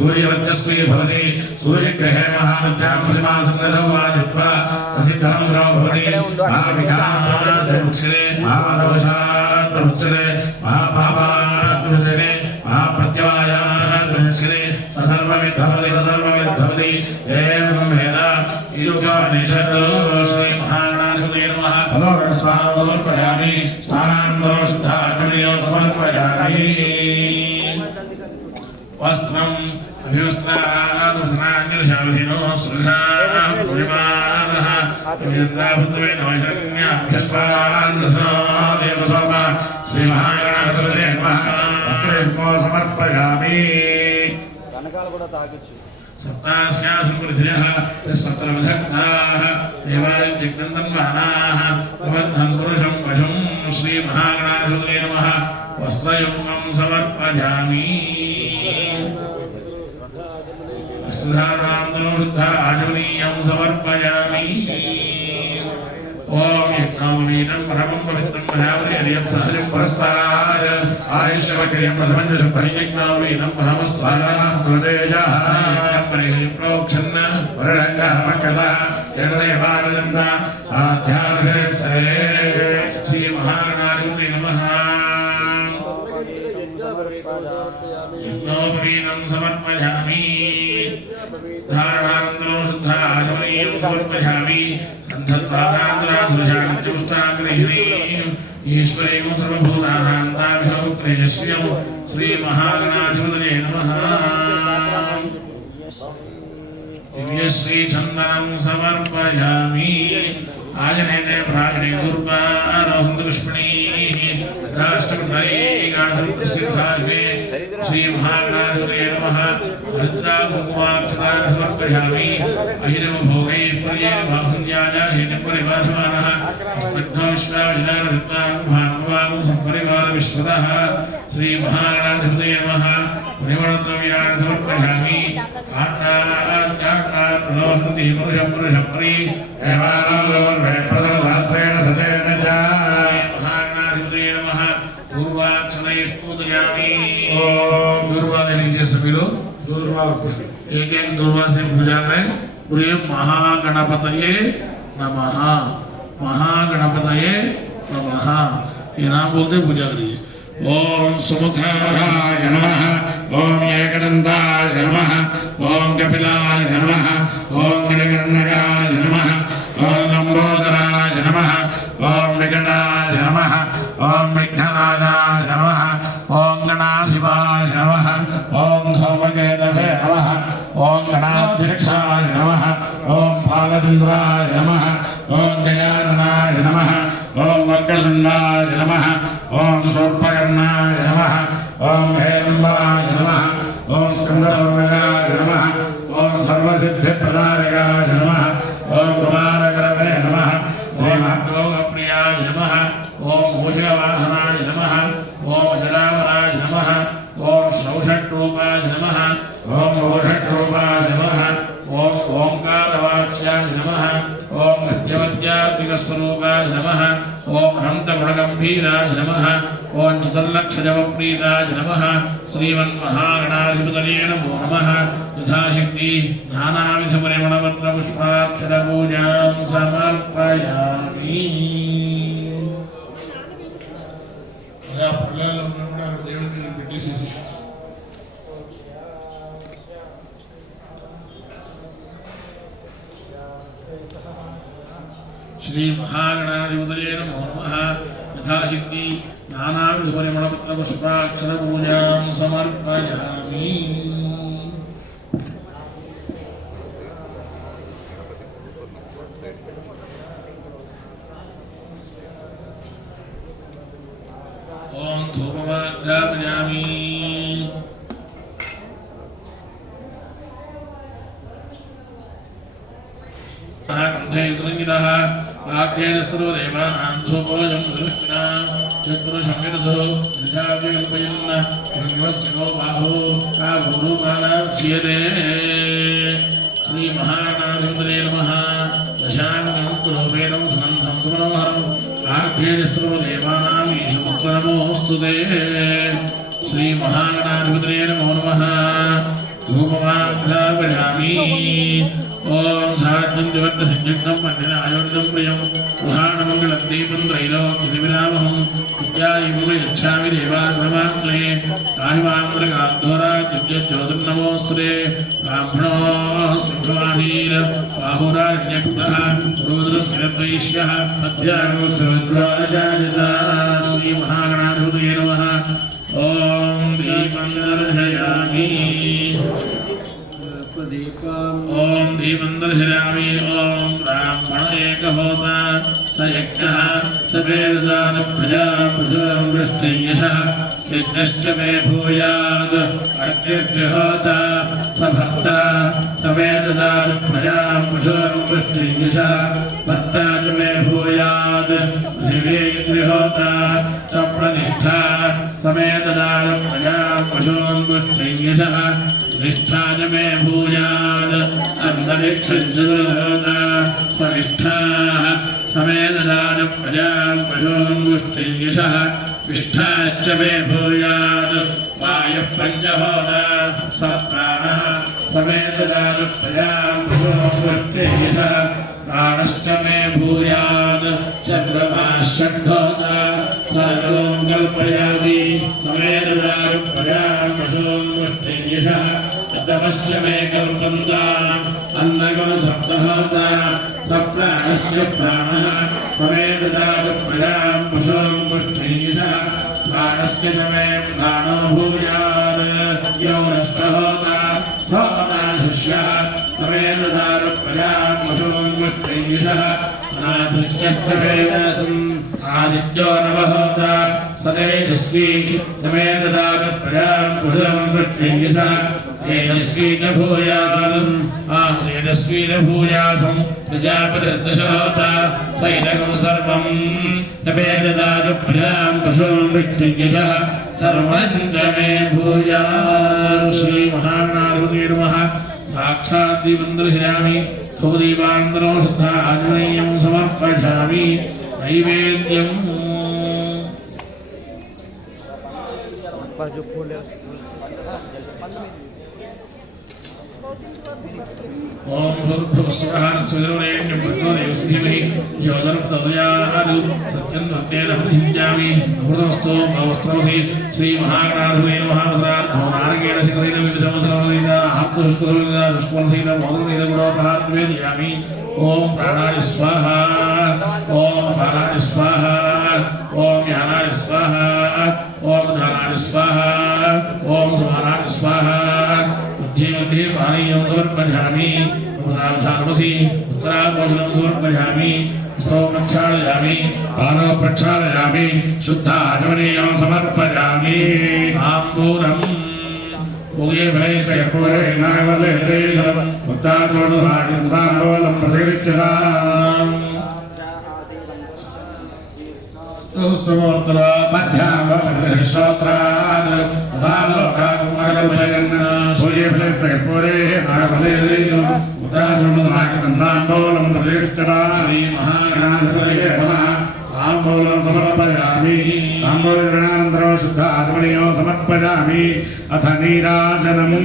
सूर्यवच्चस्वी भवति सूर्यग्रहे महाविद्यां प्रतिमा सन्निधौ वाजित्वा ससिद्धमग्रौ भवति महाविकाद्रुच्यते महादोषाद्रुच्यते महापापाद्रुच्यते महाप्रत्यवायाद्रुच्यते सर्वविद्भवति एवं वेद इत्युपनिषदो श्री महागणाधिपतये नमः समर्पयामि स्नानान्तरो शुद्धाचमनीयो समर्पयामि वस्त्रम् अभिवस्त्रादुस्नान्यर्षावधिनो सुखाः पुरिमानः अभियन्द्राभुत्वेनो शरण्याभ्यस्वान्नसो देवसोमा श्रीमहागणाधिपतये नमः वस्त्रेऽस्मो समर्पयामि सप्तास्यासंवृद्धिनः सप्तविधग्नाः देवादिग्नन्दन्मानाः भवन्तं पुरुषं वशं श्रीमहागणाधिपतये नमः वस्त्रयुग्मं समर्पयामि सुधारणानन्दनं शुद्ध आचमनीयं समर्पयामि ओम यज्ञोपवीतं परमं पवित्रं भजावति सहजं पुरस्तार आयुष्यवक्रियं प्रथमं शुभयज्ञोपवीतं परमस्त्वारास्त्रदेजः यज्ञं परिहरि प्रोक्षन् वररङ्गः मकरः जगदेवानन्द साध्यार्हणे श्री महागणाधिपतये नमः यज्ञोपवीतं समर्पयामि धारणानन्दनं शुद्ध आचमनीयं समर्पयामि गन्धद्वारान्तराधुर्यानित्यपुष्टाग्रहिणीं ईश्वरीं सर्वभूतानां ताभ्योपक्रेयश्रियं श्रीमहागणाधिपतये नमः दिव्यश्रीचन्दनं समर्पयामि आजनेने प्राजने दुर्वारोहन्तु पुष्पिणीः राष्ट्रकुण्डलीगाढसंस्थिताग्ने श्रीमहागणाधिपतये नमः हरिद्राकुङ्कुमाक्षतान् समर्पयामि अहिरवभोगैः पर्येण बाहुल्याजाहेन परिबाधमानः स्तग्धो विश्वाविधानविद्वाङ्गुभाङ्गुवाङ्गु सम्परिवारविश्वतः श्रीमहागणाधिपतये नमः परिमलद्रव्याणि समर्पयामि आण्डाद्याण्डाद् पुरुषं पुरुषपरि प्रथमशास्त्रेण सतेन च श्रीमहागणाधिपतये नमः दूर्वाक्षतैः पूजयामि ओम दूर्वा ले लीजिए सभी लोग दूर्वा और पुष्प एक एक दूर्वा से पूजा करें बोलिए महागणपतये नमः महागणपतये नमः ये नाम बोलते पूजा करिए ओम सुमुखाय नमः ओम एकदन्ताय नमः ओम कपिलाय नमः ओम नीलकर्णकाय नमः ओम लंबोदराय नमः ओम विकटाय नमः ओम विघ्नराजाय नमः ओम गणाधिपाय नमः ओम धूमकेतवे नमः ओम गणाध्यक्षाय नमः ओम भागचन्द्राय नमः ओम गजाननाय नमः ओम वक्रतुण्डाय नमः ओम शूर्पकर्णाय नमः ओम हेरम्बाय नमः ओम स्कन्दवर्गाय नमः ओम सर्वसिद्धिप्रदायकाय नमः ओम कुमारगरवे नमः ओम हट्टोगप्रियाय नमः ओम मूषकवाहनाय नमः ओम जलावराय नमः ओम श्रौषट्रूपाय नमः ओम भूषट्रूपाय नमः ओम ओंकारवाच्याय नमः ओम गद्यवद्यात्मिक स्वरूपाय नमः ओम अनंतगुणगंभीराय नमः ओम चतुर्लक्षजवप्रीताय नमः श्रीमन्महागणाधिपतये नमो नमः यथाशक्ति नानाविधपरिमलपत्रपुष्पाक्षरपूजां समर्पयामि। श्री महागणाधिपतये नमो नमः यथाशक्ति नानाविधपरिमलपत्रपुष्पाक्षरपूजां समर्पयामि। ओम धूपमाघ्रापयामि। गन्धैर्संगितः वाक्येन सर्वदेवानां धूपोऽयं दृष्टिना चतुर्षङ्गिरधो निधाव्यकल्पयन् भृङ्गवस्यो बाहो काभूरुमालाक्ष्यते। श्रीमहागणाधिपतये नमः दशाङ्गं कुलोपेदं सुगन्धं सुमनोहरं वाक्येन सर्वदेवानां ईशपुत्रनमोऽस्तु ते। श्रीमहागणाधिपतये नमो नमः धूपमाघ्रापयामि। ओम साज्ञं दिवट्टसंयुक्तं मन्दिर आयोजितं प्रियं गृहाणमङ्गलं दीपं त्रैलोक्यदिविरामहं विद्यादीपं यच्छामि देवार्पणमाङ्गले आहिमान्द्रगाद्धोराज्योतिर्नमोऽस्तुते। ब्राह्मणो सिंहवाहीर बाहुराज्ञक्तः रुद्रस्य द्वैष्यः अध्यात्मसमुद्राजायता। श्रीमहागणाधिपतये नमः ओम दीपं दर्शयामि। ओम दीपं दर्शयामि। ओम ब्राह्मण एकहोता स यज्ञः स वेददानप्रजा पशुरं वृष्टियशः यज्ञश्च मे भूयात् अग्निहोता स भक्ता स वेददानप्रजा पशुरं वृष्टियशः भक्ता च मे भूयात् शिवेन्द्रिहोता स प्रतिष्ठा स वेददानप्रजा पशून् वृष्टियशः निष्ठा च मे भूयात् अन्तरिक्षञ्चहोता सविष्ठाः समेददानप्रजां पशून् पुष्टियशः विष्ठाश्च मे भूयात् वायुः पञ्चहोता सप्राणः समेददानप्रजां पशून् पुष्टियशः प्राणश्च मे भूयात् चन्द्रमाः षड्होता सर्गं कल्पयामि समेददानप्रजां पशून् पुष्टियशः तमश्च मे कल्पन्ताम् अन्नगुण सप्तहोता सप्राणश्च प्राणः समेददानप्रजां पशून् पुष्टियशः प्राणश्च मे प्राणो भूयात् यौनष्टहोता सोमनाधुष्यः समेददानप्रजां पशून् पुष्टियशः अनाधुष्यस्तवेदसम् आदित्यो नवहोता सतेजस्वी समेददानप्रजां पशून् पुष्टियशः तेजस्वी न भूयात् तेजस्वी न भूयासं प्रजापतिर्दशहोता सैदकं सर्वं समेददानप्रजां पशून् पुष्टियशः सर्वं च मे भूयात्। श्रीमहागणाधिपतये नमः साक्षात् दीपं दर्शयामि। धूपदीपानन्तरं शुद्धा आञ्जनेयं समर्पयामि। नैवेद्यम् ओम भूर्भुवस्वः सुरेण्यं भर्गो देवस्य धीमहि धियो यो नः प्रचोदयात् सत्यं सत्येन प्रतिज्ञामि अमृतमस्तु भवस्त्रमसि श्रीमहागणाधिपतये नमः। वस्त्रार्थो नारकेण सिकसहितं विलसमसरमदिता आप्तुष्कुलमिदा दुष्कुलसहितं मोदकसहितं गुणोपहारनिवेदयामि। ओम प्राणाय स्वाहा ओम प्राणाय स्वाहा ओम ज्ञानाय स्वाहा ओम धानाय स्वाहा ओम समानाय स्वाहा। मध्ये पानीयं समर्पयामि। अमृतावधानमसि उत्तराभोजनं समर्पयामि। स्तौ प्रक्षालयामि पानो प्रक्षालयामि शुद्धाचमनीयं समर्पयामि। ताम्बूलम् उगे भले सर्पूरे नागले हरेशं उत्ताचोदसायं साहवलं प्रतिगच्छताम्। समोत्तरात् मध्यामश्रोत्रात् तथालोकाकुमारभयन् सूर्यफलस्य नागफले उदासुमनाकन्दाम्बोलं प्रतिष्ठता श्रीमहागणाधिपतये नमः ताम्बूलं समर्पयामि ताम्बूलग्रहणानन्तरं शुद्ध आत्मनीयो समर्पयामि अथ नीराजनम्